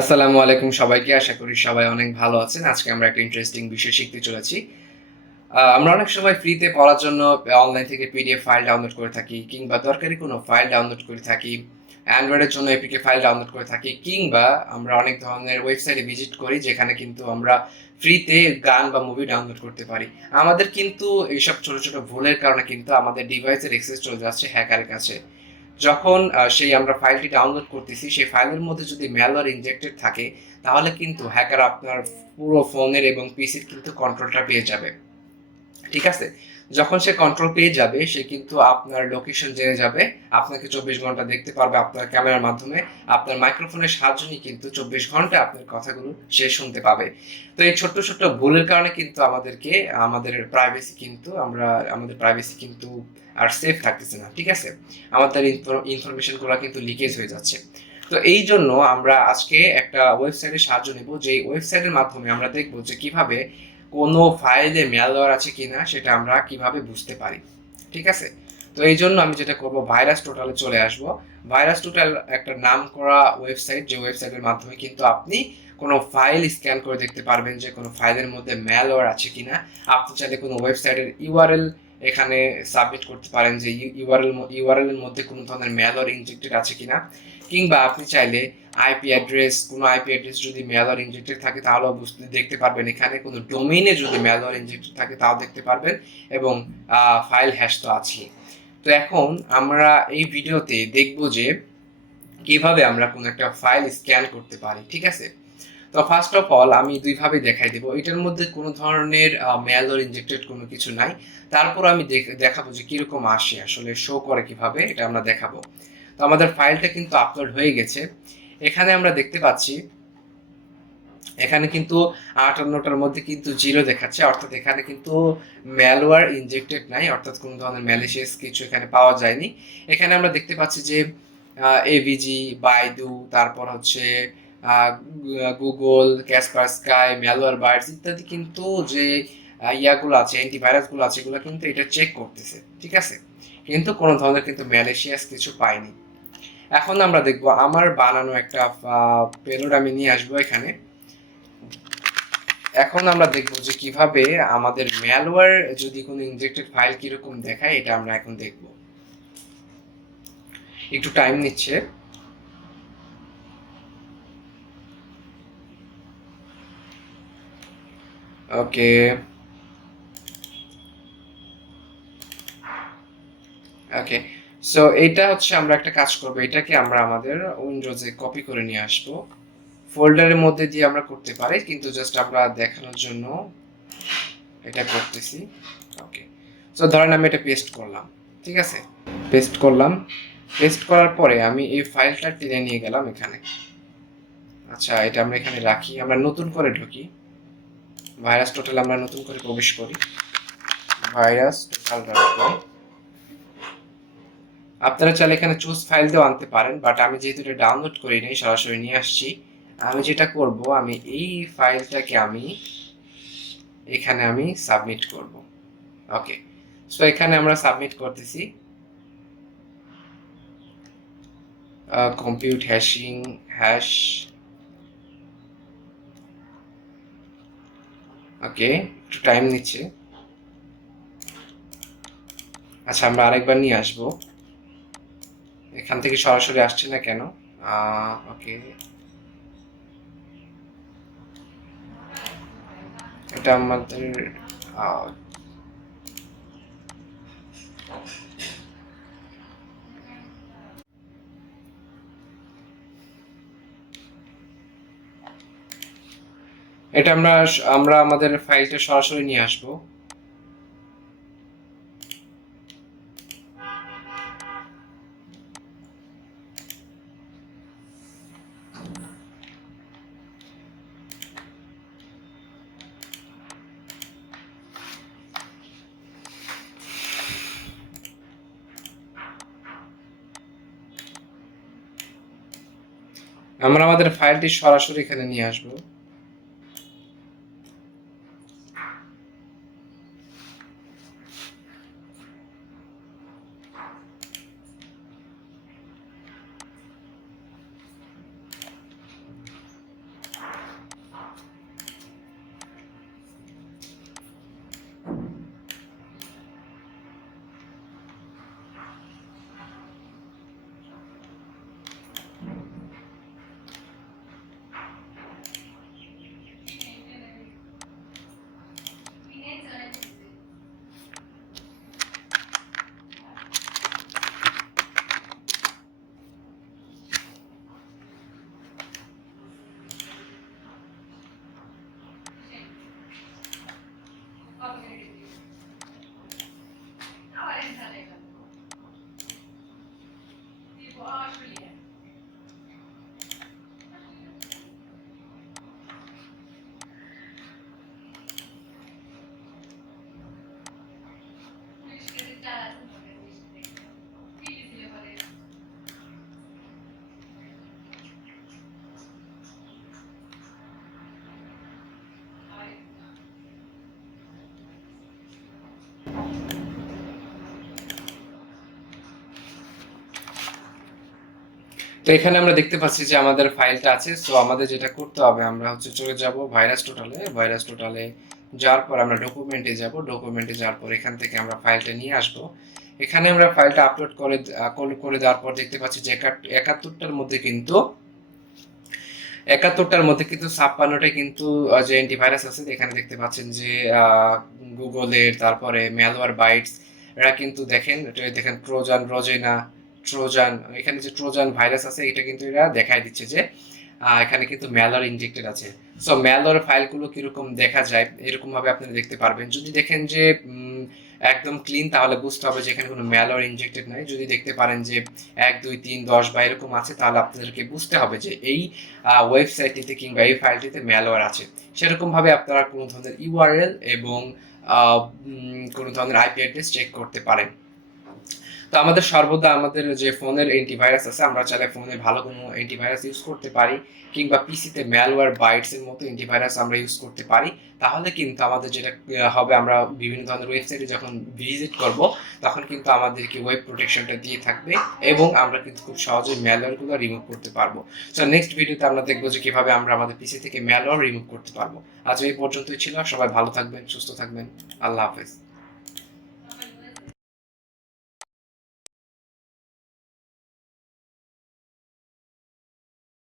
আসসালামু আলাইকুম সবাইকে। আশা করি সবাই অনেক ভালো আছেন। আজকে আমরা একটা ইন্টারেস্টিং বিষয় শিখতে চলেছি। আমরা অনেক সময় ফ্রিতে পড়ার জন্য অনলাইন থেকে পিডিএফ ফাইল ডাউনলোড করে থাকি কিংবা দরকারি কোনো ফাইল ডাউনলোড করে থাকি। অ্যান্ড্রয়েডের জন্য এপিকে ফাইল ডাউনলোড করে থাকি কিংবা আমরা অনেক ধরনের ওয়েবসাইটে ভিজিট করি যেখানে কিন্তু আমরা ফ্রিতে গান বা মুভি ডাউনলোড করতে পারি। আমাদের কিন্তু এইসব ছোট, ছোট ভুলের কারণে কিন্তু আমাদের ডিভাইসের অ্যাক্সেস চলে যাচ্ছে হ্যাকারের কাছে। যখন সেই আমরা ফাইলটি ডাউনলোড করতেছি সেই ফাইলের মধ্যে যদি ম্যালওয়্যার ইনজেক্টেড থাকে তাহলে কিন্তু হ্যাকার আপনার পুরো ফোনের এবং পিসির কিন্তু কন্ট্রোলটা পেয়ে যাবে। ঠিক আছে? যখন সে কন্ট্রোল পেয়ে যাবে সে কিন্তু আপনার লোকেশন জেনে যাবে, আপনাকে ২৪ ঘন্টা দেখতে পারবে আপনার ক্যামেরার মাধ্যমে, আপনার মাইক্রোফোনের সাহায্য নিয়ে কিন্তু ২৪ ঘন্টা আপনার কথাগুলো সে শুনতে পাবে। তো এই ছোট্ট, ছোট্ট ভুলের কারণে কিন্তু আমাদের প্রাইভেসি কিন্তু আর সেফ থাকতেছে না। ঠিক আছে? আমাদের ইনফরমেশন গুলা কিন্তু লিকেজ হয়ে যাচ্ছে। তো এইজন্য আমরা আজকে একটা ওয়েবসাইটের সাহায্য নেব, যেই ওয়েবসাইটের মাধ্যমে আমরা দেখব যে কিভাবে কোনো ফাইলে ম্যালওয়্যার আছে কিনা সেটা আমরা কিভাবে বুঝতে পারি। ঠিক আছে? তো এই জন্য আমি যেটা করব, ভাইরাস টোটালে চলে আসব। ভাইরাস টোটাল একটা নাম করা ওয়েবসাইট, যে ওয়েবসাইটের মাধ্যমে কিন্তু আপনি কোনো ফাইল স্ক্যান করে দেখতে পারবেন যে কোনো ফাইলের মধ্যে ম্যালওয়্যার আছে কিনা। আপনি চাইলে কোনো ওয়েবসাইটের ইউআরএল এখানে সাবমিট করতে পারেন যে ইউআরএল এর মধ্যে কোনো ধরনের ম্যালওয়্যার ইনজেক্টেড আছে কিনা, কিংবা আপনি চাইলে কোনো আইপি অ্যাড্রেস যদি ম্যালওয়্যার ইনজেক্টেড থাকে তাহলেও দেখতে পারবেন এখানে। কোনো ডোমেইনে যদি ম্যালওয়্যার ইনজেক্টেড থাকে তাও দেখতে পারবেন, এবং ফাইল হ্যাশ তো আছেই। তো এখন আমরা এই ভিডিওতে দেখব যে কিভাবে আমরা কোনো একটা ফাইল স্ক্যান করতে পারি। ঠিক আছে? তো ফার্স্ট অফ অল আমি দুইভাবে দেখাই দেবো। এটার মধ্যে কোনো ধরনের ম্যালওয়্যার ইনজেক্টেড কোনো কিছু নাই। তারপর আমি দেখাবো যে কিরকম আসে, আসলে শো করে কিভাবে, এটা আমরা দেখাবো। তো আমাদের ফাইলটা কিন্তু আপলোড হয়ে গেছে। এখানে আমরা দেখতে পাচ্ছি এখানে কিন্তু ৫৮টার মধ্যে কিন্তু 0 দেখাচ্ছে, অর্থাৎ এখানে কিন্তু ম্যালওয়্যার ইনজেক্টেড নাই, অর্থাৎ কোনো ধরনের ম্যালিশিয়াস কিছু এখানে পাওয়া যায়নি। এখানে আমরা দেখতে পাচ্ছি যে এভিজি, বাইদু, তারপর হচ্ছে Google, Kaspersky, Malwarebytes ইত্যাদি কিন্তু যে ইয়াগুলো আছে, অ্যান্টিভাইরাসগুলো আছে, এগুলো কিন্তু এটা চেক করতেছে। ঠিক আছে? কিন্তু কোনো ধরনের কিন্তু ম্যালিশিয়াস কিছু পাইনি। এখন আমরা দেখব আমার বানানো একটা পেলোড আমি নিয়ে আসবো এখানে। এখন আমরা দেখব যে কিভাবে আমাদের ম্যালওয়্যার যদি কোনো ইনজেক্টেড ফাইল কিরকম দেখায়, এটা আমরা এখন দেখব। একটু টাইম নিচ্ছে। ওকে, ওকে। সো এটা হচ্ছে, আমরা একটা কাজ করব, এটাকে আমরা আমাদের উইন্ডোজে কপি করে নিয়ে আসব। ফোল্ডারের মধ্যে দিয়ে আমরা করতে পারি, কিন্তু জাস্ট আমরা দেখানোর জন্য এটা করতেছি। ওকে, সো ধরেন আমি এটা পেস্ট করলাম। ঠিক আছে? পেস্ট করলাম। পেস্ট করার পরে আমি এই ফাইলটা টেনে নিয়ে গেলাম এখানে। আচ্ছা, এটা আমরা এখানে রাখি। আমরা নতুন করে ঢুকি। ভাইরাস টোটাল আমরা নতুন করে প্রবেশ করি। virustotal.com। আপনারা চাইলে এখানে চুজ ফাইল দিয়েও আনতে পারেন, বাট আমি যেহেতু এটা ডাউনলোড করি নাই, সরাসরি নিয়ে আসছি। আমি যেটা করব, আমি এই ফাইলটাকে এখানে আমি সাবমিট করব। ওকে, সো এখানে আমরা সাবমিট করতেছি। Compute hashing hash. ওকে, একটু টাইম নিচ্ছে। আচ্ছা, আমরা আরেকবার নিয়ে আসবো। এখান থেকে সরাসরি আসছে না কেন? ওকে, এটা আমাদের এটা আমরা আমরা আমাদের ফাইলটা সরাসরি নিয়ে আসবো। আমরা আমাদের ফাইলটি সরাসরি এখানে নিয়ে আসবো। তো এখানে আমরা দেখতে পাচ্ছি যে আমাদের ফাইলটা আছে। সো আমাদের যেটা করতে হবে, আমরা হচ্ছে চলে যাব ভাইরাস টোটালে যাওয়ার পর আমরা ডকুমেন্টে যাব। ডকুমেন্টে যাওয়ার পর এখান থেকে আমরা ফাইলটা নিয়ে আসব। এখানে আমরা ফাইলটা আপলোড করে দেওয়ার পর দেখতে পাচ্ছি যে 71টার মধ্যে কিন্তু 56টাই কিন্তু যে অ্যান্টিভাইরাস আছে। এখানে দেখতে পাচ্ছেন যে গুগলের, তারপরে ম্যালওয়্যার বাইটস, এরা কিন্তু দেখেন ট্রোজান, এখানে যে ট্রোজান ভাইরাস আছে এটা কিন্তু এরা দেখায় দিচ্ছে যে এখানে কিন্তু ম্যালওয়্যার ইনজেক্টেড আছে। সো ম্যালওয়্যার ফাইলগুলো কিরকম দেখা যায় এরকম ভাবে আপনারা দেখতে পারবেন। যদি দেখেন যে একদম ক্লিন, তাহলে বুঝতে হবে যে এখানে কোনো ম্যালওয়্যার ইনজেক্টেড নাই। যদি দেখতে পারেন যে 1 2 3 10 বা এরকম আছে, তাহলে আপনাদেরকে বুঝতে হবে যে এই ওয়েবসাইটটিতে কিংবা এই ফাইলটিতে ম্যালওয়্যার আছে। সেরকম ভাবে আপনারা কোনো ধরনের ইউআরএল এবং কোনো ধরনের আইপি অ্যাড্রেস চেক করতে পারেন। তো আমাদের সর্বদা আমাদের যে ফোনের অ্যান্টিভাইরাস আছে, আমরা চাইলে ফোনে ভালো কোনো অ্যান্টিভাইরাস ইউজ করতে পারি, কিংবা পিসিতে ম্যালওয়্যার বাইটস এর মতো অ্যান্টিভাইরাস আমরা ইউজ করতে পারি। তাহলে কিন্তু আমাদের যেটা হবে, আমরা বিভিন্ন ধরনের ওয়েবসাইটে যখন ভিজিট করব তখন কিন্তু আমাদেরকে ওয়েব প্রোটেকশনটা দিয়ে থাকবে এবং আমরা কিন্তু খুব সহজে ম্যালওয়্যারগুলো রিমুভ করতে পারবো। সো নেক্সট ভিডিওতে আমরা দেখবো যে কিভাবে আমরা আমাদের পিসি থেকে ম্যালওয়্যার রিমুভ করতে পারবো। আজ এই পর্যন্তই ছিল। সবাই ভালো থাকবেন, সুস্থ থাকবেন। আল্লাহ হাফেজ।